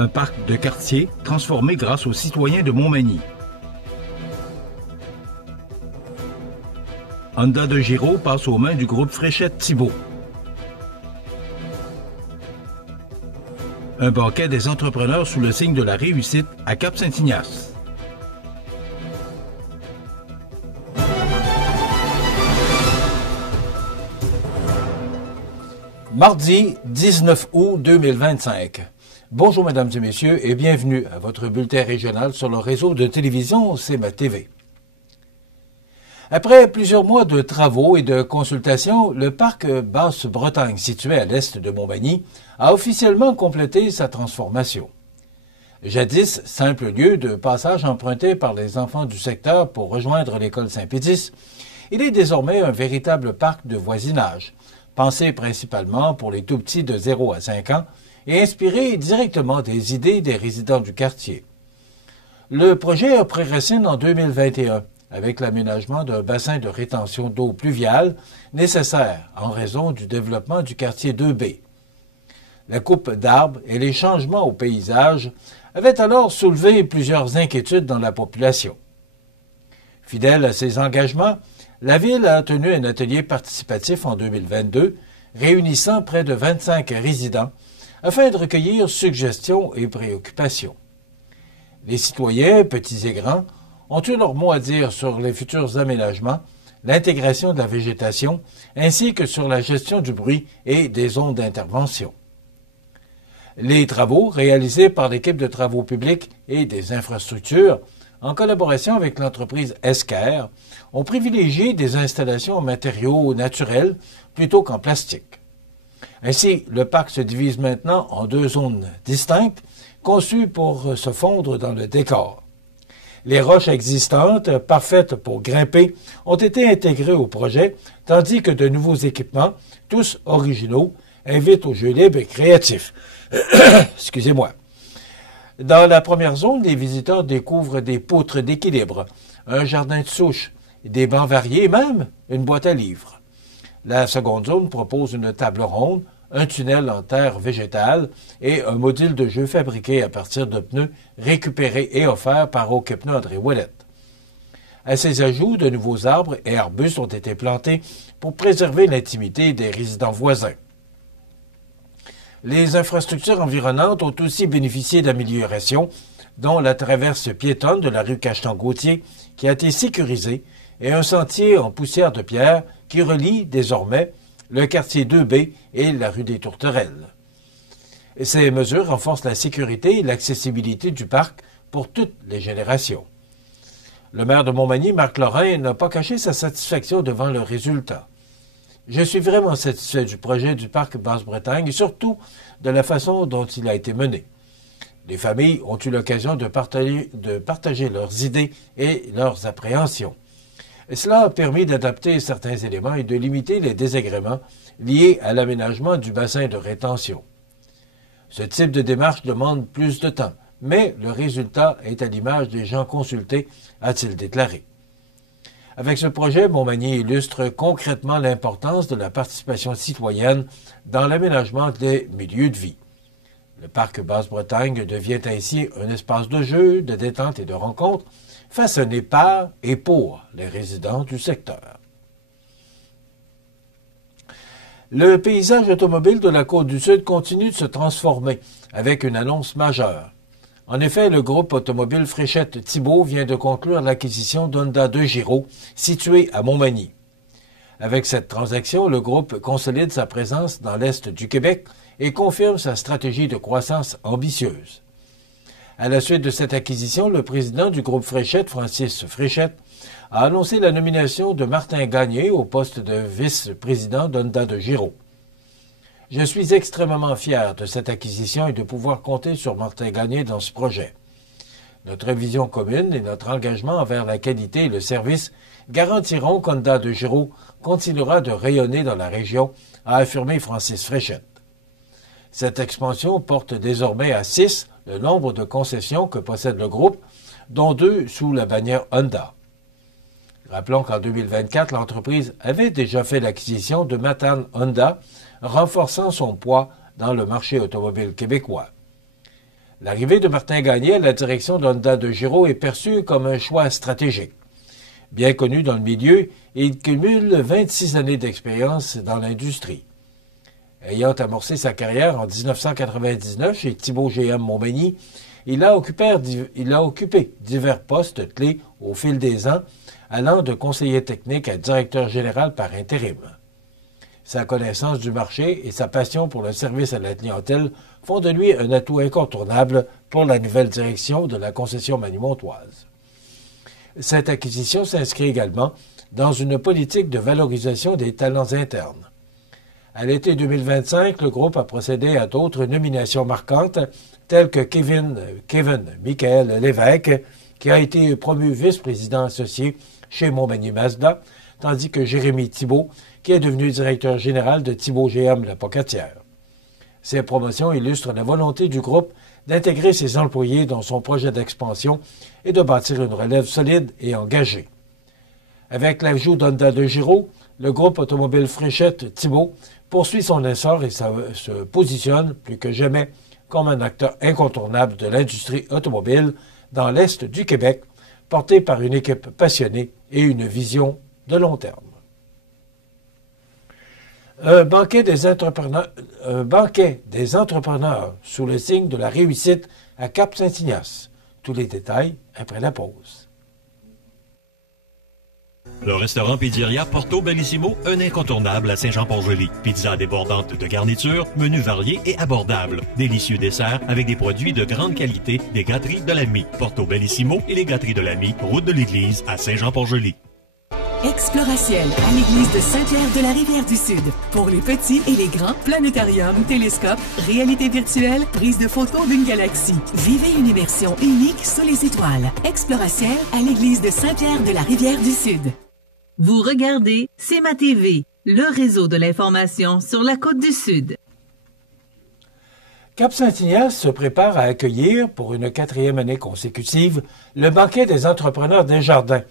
un parc de quartier transformé grâce aux citoyens de Montmagny. Honda de Giraud passe aux mains du groupe Fréchette-Thibault. Un banquet des entrepreneurs sous le signe de la réussite à Cap-Saint-Ignace. Mardi 19 août 2025. Bonjour mesdames et messieurs et bienvenue à votre bulletin régional sur le réseau de télévision CMA TV. Après plusieurs mois de travaux et de consultations, le parc Basse-Bretagne, situé à l'est de Montmagny, a officiellement complété sa transformation. Jadis simple lieu de passage emprunté par les enfants du secteur pour rejoindre l'école Saint-Pédis, il est désormais un véritable parc de voisinage, pensé principalement pour les tout-petits de 0 à 5 ans et inspiré directement des idées des résidents du quartier. Le projet a pris racine en 2021 avec l'aménagement d'un bassin de rétention d'eau pluviale nécessaire en raison du développement du quartier 2B. La coupe d'arbres et les changements au paysage avaient alors soulevé plusieurs inquiétudes dans la population. Fidèle à ses engagements, la Ville a tenu un atelier participatif en 2022, réunissant près de 25 résidents, afin de recueillir suggestions et préoccupations. Les citoyens, petits et grands, ont eu leur mot à dire sur les futurs aménagements, l'intégration de la végétation, ainsi que sur la gestion du bruit et des zones d'intervention. Les travaux réalisés par l'équipe de travaux publics et des infrastructures, en collaboration avec l'entreprise Esker, ont privilégié des installations en matériaux naturels plutôt qu'en plastique. Ainsi, le parc se divise maintenant en 2 zones distinctes, conçues pour se fondre dans le décor. Les roches existantes, parfaites pour grimper, ont été intégrées au projet, tandis que de nouveaux équipements, tous originaux, invitent au jeu libre et créatif. Excusez-moi. Dans la première zone, les visiteurs découvrent des poutres d'équilibre, un jardin de souches, des bancs variés et même une boîte à livres. La seconde zone propose une table ronde, un tunnel en terre végétale et un module de jeu fabriqué à partir de pneus récupérés et offerts par Okepna André Ouellette. À ces ajouts, de nouveaux arbres et arbustes ont été plantés pour préserver l'intimité des résidents voisins. Les infrastructures environnantes ont aussi bénéficié d'améliorations, dont la traverse piétonne de la rue Cachetan-Gauthier qui a été sécurisée et un sentier en poussière de pierre qui relie désormais le quartier 2B et la rue des Tourterelles. Ces mesures renforcent la sécurité et l'accessibilité du parc pour toutes les générations. Le maire de Montmagny, Marc Lorrain, n'a pas caché sa satisfaction devant le résultat. « Je suis vraiment satisfait du projet du parc Basse-Bretagne et surtout de la façon dont il a été mené. Les familles ont eu l'occasion de partager leurs idées et leurs appréhensions. Et cela a permis d'adapter certains éléments et de limiter les désagréments liés à l'aménagement du bassin de rétention. Ce type de démarche demande plus de temps, mais le résultat est à l'image des gens consultés, a-t-il déclaré. Avec ce projet, Montmagny illustre concrètement l'importance de la participation citoyenne dans l'aménagement des milieux de vie. Le parc Basse-Bretagne devient ainsi un espace de jeu, de détente et de rencontre, façonné par et pour les résidents du secteur. Le paysage automobile de la Côte-du-Sud continue de se transformer avec une annonce majeure. En effet, le groupe automobile Fréchette-Thibault vient de conclure l'acquisition d'Honda de Giraud, situé à Montmagny. Avec cette transaction, le groupe consolide sa présence dans l'Est du Québec et confirme sa stratégie de croissance ambitieuse. À la suite de cette acquisition, le président du groupe Fréchette, Francis Fréchette, a annoncé la nomination de Martin Gagné au poste de vice-président d'Honda de Giraud. Je suis extrêmement fier de cette acquisition et de pouvoir compter sur Martin Gagné dans ce projet. Notre vision commune et notre engagement envers la qualité et le service garantiront qu'Honda de Giraud continuera de rayonner dans la région, a affirmé Francis Fréchette. Cette expansion porte désormais à 6 le nombre de concessions que possède le groupe, dont 2 sous la bannière Honda. Rappelons qu'en 2024, l'entreprise avait déjà fait l'acquisition de Matane Honda, renforçant son poids dans le marché automobile québécois. L'arrivée de Martin Gagné à la direction d'Honda de Giro est perçue comme un choix stratégique. Bien connu dans le milieu, il cumule 26 années d'expérience dans l'industrie. Ayant amorcé sa carrière en 1999 chez Thibaut GM Montmagny, il a occupé divers postes clés au fil des ans, allant de conseiller technique à directeur général par intérim. Sa connaissance du marché et sa passion pour le service à la clientèle font de lui un atout incontournable pour la nouvelle direction de la concession manimontoise. Cette acquisition s'inscrit également dans une politique de valorisation des talents internes. À l'été 2025, le groupe a procédé à d'autres nominations marquantes, telles que Kevin Michael Lévesque, qui a été promu vice-président associé chez Montmagny Mazda, tandis que Jérémy Thibault, qui est devenu directeur général de Thibault GM La Pocatière. Ces promotions illustrent la volonté du groupe d'intégrer ses employés dans son projet d'expansion et de bâtir une relève solide et engagée. Avec l'ajout d'Honda de Giro, le groupe automobile Fréchette Thibault poursuit son essor et se positionne plus que jamais comme un acteur incontournable de l'industrie automobile dans l'Est du Québec, porté par une équipe passionnée et une vision de long terme. Un banquet des entrepreneurs sous le signe de la réussite à Cap-Saint-Ignace. Tous les détails après la pause. Le restaurant Pizzeria Porto Bellissimo, un incontournable à Saint-Jean-Port-Joli. Pizza débordante de garniture, menu varié et abordable. Délicieux dessert avec des produits de grande qualité des gâteries de l'Ami. Porto Bellissimo et les gâteries de l'Ami, route de l'église à Saint-Jean-Port-Joli. Exploratiel à l'église de Saint-Pierre de la Rivière-du-Sud. Pour les petits et les grands, planétarium, télescope, réalité virtuelle, prise de photos d'une galaxie. Vivez une immersion unique sous les étoiles. Exploratiel à l'église de Saint-Pierre de la Rivière-du-Sud. Vous regardez CEMA TV, le réseau de l'information sur la Côte-du-Sud. Cap-Saint-Ignace se prépare à accueillir, pour une 4e année consécutive, le banquet des entrepreneurs Desjardins,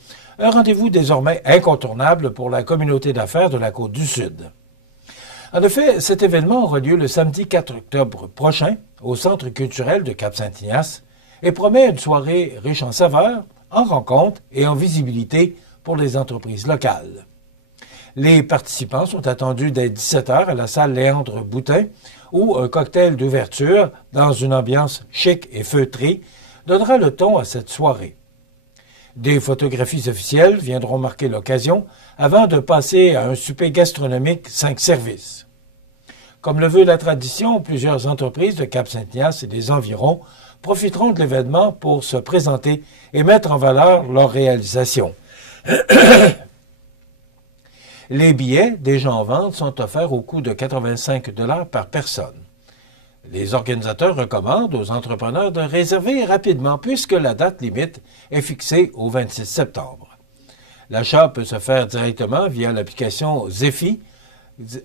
un rendez-vous désormais incontournable pour la communauté d'affaires de la Côte-du-Sud. En effet, cet événement aura lieu le samedi 4 octobre prochain au Centre culturel de Cap-Saint-Ignace et promet une soirée riche en saveurs, en rencontres et en visibilité pour les entreprises locales. Les participants sont attendus dès 17h à la salle Léandre Boutin, où un cocktail d'ouverture, dans une ambiance chic et feutrée, donnera le ton à cette soirée. Des photographies officielles viendront marquer l'occasion avant de passer à un souper gastronomique 5 services. Comme le veut la tradition, plusieurs entreprises de Cap-Saint-Ignace et des environs profiteront de l'événement pour se présenter et mettre en valeur leurs réalisations. Les billets, déjà en vente, sont offerts au coût de 85 $ par personne. Les organisateurs recommandent aux entrepreneurs de réserver rapidement puisque la date limite est fixée au 26 septembre. L'achat peut se faire directement via l'application Zephy,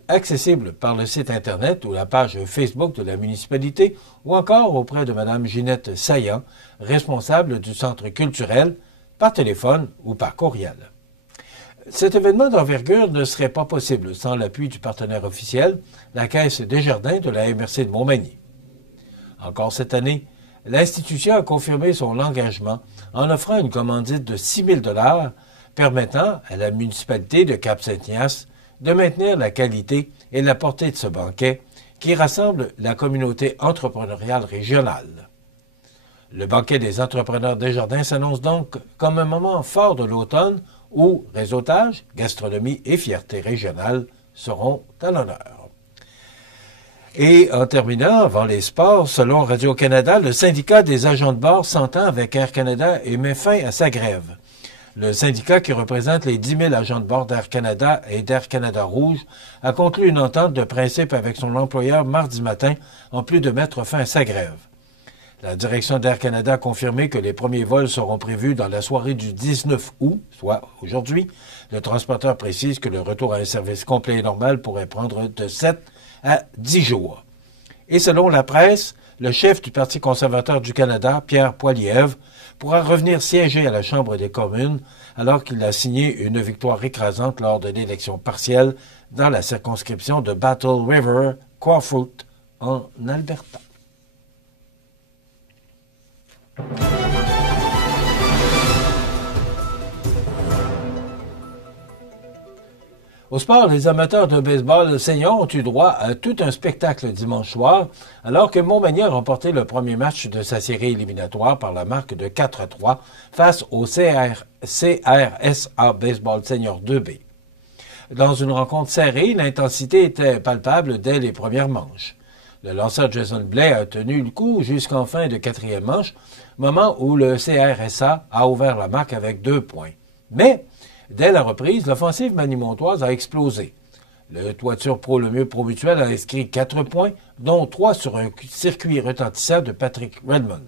accessible par le site Internet ou la page Facebook de la municipalité ou encore auprès de Mme Ginette Saillant, responsable du centre culturel, par téléphone ou par courriel. Cet événement d'envergure ne serait pas possible sans l'appui du partenaire officiel, la Caisse Desjardins de la MRC de Montmagny. Encore cette année, l'institution a confirmé son engagement en offrant une commandite de 6 000 $, permettant à la municipalité de Cap-Saint-Ignace de maintenir la qualité et la portée de ce banquet qui rassemble la communauté entrepreneuriale régionale. Le banquet des entrepreneurs Desjardins s'annonce donc comme un moment fort de l'automne où réseautage, gastronomie et fierté régionale seront à l'honneur. Et en terminant, avant les sports, selon Radio-Canada, le syndicat des agents de bord s'entend avec Air Canada et met fin à sa grève. Le syndicat qui représente les 10 000 agents de bord d'Air Canada et d'Air Canada Rouge a conclu une entente de principe avec son employeur mardi matin, en plus de mettre fin à sa grève. La direction d'Air Canada a confirmé que les premiers vols seront prévus dans la soirée du 19 août, soit aujourd'hui. Le transporteur précise que le retour à un service complet et normal pourrait prendre de 7 à 10 jours. Et selon la presse, le chef du Parti conservateur du Canada, Pierre Poilievre, pourra revenir siéger à la Chambre des communes alors qu'il a signé une victoire écrasante lors de l'élection partielle dans la circonscription de Battle River, Quafoot, en Alberta. Au sport, les amateurs de baseball senior ont eu droit à tout un spectacle dimanche soir, alors que Montmagny a remporté le premier match de sa série éliminatoire par la marque de 4-3 face au CRSA Baseball Senior 2B. Dans une rencontre serrée, l'intensité était palpable dès les premières manches. Le lanceur Jason Blais a tenu le coup jusqu'en fin de quatrième manche, moment où le CRSA a ouvert la marque avec 2 points. Mais, dès la reprise, l'offensive manimontoise a explosé. Le Toiture Pro Lemieux Promutuel a inscrit 4 points, dont 3 sur un circuit retentissant de Patrick Redmond.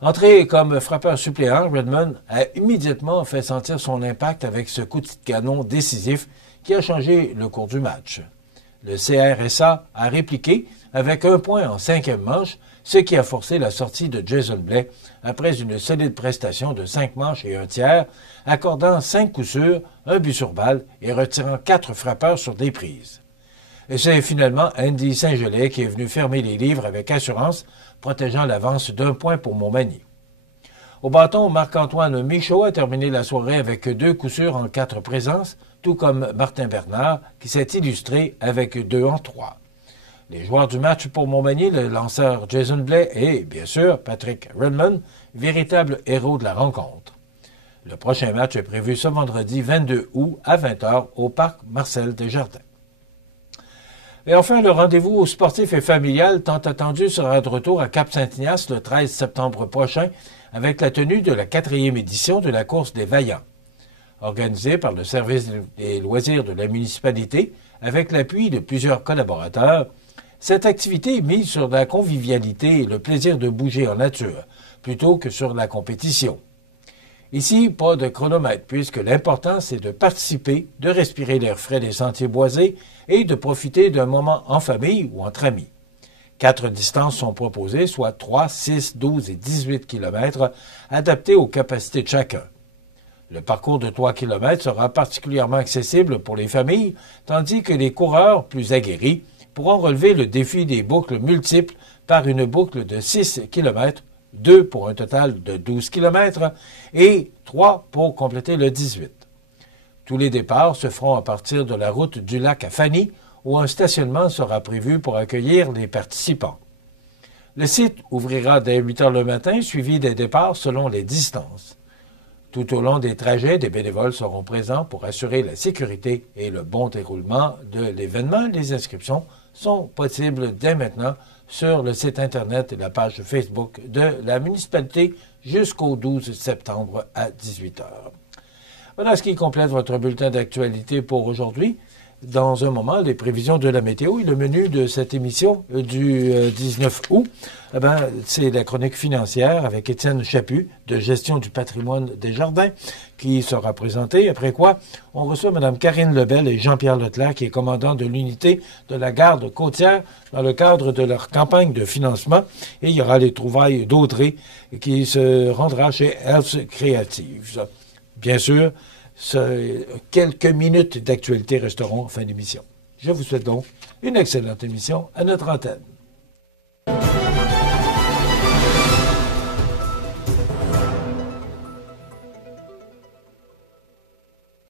Entré comme frappeur suppléant, Redmond a immédiatement fait sentir son impact avec ce coup de canon décisif qui a changé le cours du match. Le CRSA a répliqué avec 1 point en 5e manche, ce qui a forcé la sortie de Jason Blais après une solide prestation de 5 manches et 1 tiers, accordant 5 coups sûrs, 1 but sur balle et retirant 4 frappeurs sur des prises. Et c'est finalement Andy Saint-Gelais qui est venu fermer les livres avec assurance, protégeant l'avance d'1 point pour Montmagny. Au bâton, Marc-Antoine Michaud a terminé la soirée avec 2 coups sûrs en 4 présences, tout comme Martin Bernard, qui s'est illustré avec 2 en 3. Les joueurs du match pour Montmagny, le lanceur Jason Blais et, bien sûr, Patrick Redmond, véritables héros de la rencontre. Le prochain match est prévu ce vendredi 22 août à 20h au parc Marcel Desjardins. Et enfin, le rendez-vous sportif et familial tant attendu sera de retour à Cap-Saint-Ignace le 13 septembre prochain avec la tenue de la 4e édition de la course des Vaillants. Organisée par le service des loisirs de la municipalité avec l'appui de plusieurs collaborateurs, cette activité est mise sur la convivialité et le plaisir de bouger en nature, plutôt que sur la compétition. Ici, pas de chronomètre, puisque l'important, c'est de participer, de respirer l'air frais des sentiers boisés et de profiter d'un moment en famille ou entre amis. 4 distances sont proposées, soit 3, 6, 12 et 18 km, adaptées aux capacités de chacun. Le parcours de 3 km sera particulièrement accessible pour les familles, tandis que les coureurs plus aguerris pourront relever le défi des boucles multiples par une boucle de 6 km, 2 pour un total de 12 km et 3 pour compléter le 18. Tous les départs se feront à partir de la route du lac à Fanny, où un stationnement sera prévu pour accueillir les participants. Le site ouvrira dès 8 heures le matin, suivi des départs selon les distances. Tout au long des trajets, des bénévoles seront présents pour assurer la sécurité et le bon déroulement de l'événement. Les inscriptions sont possibles dès maintenant sur le site Internet et la page Facebook de la municipalité jusqu'au 12 septembre à 18h. Voilà ce qui complète votre bulletin d'actualité pour aujourd'hui. Dans un moment, les prévisions de la météo et le menu de cette émission du 19 août, c'est la chronique financière avec Étienne Chaput de Gestion du patrimoine des jardins qui sera présentée. Après quoi, on reçoit Mme Karine Lebel et Jean-Pierre Leclerc qui est commandant de l'unité de la garde côtière dans le cadre de leur campagne de financement. Et il y aura les trouvailles d'Audrey qui se rendra chez Health Creatives. Bien sûr, quelques minutes d'actualité resteront en fin d'émission. Je vous souhaite donc une excellente émission à notre antenne.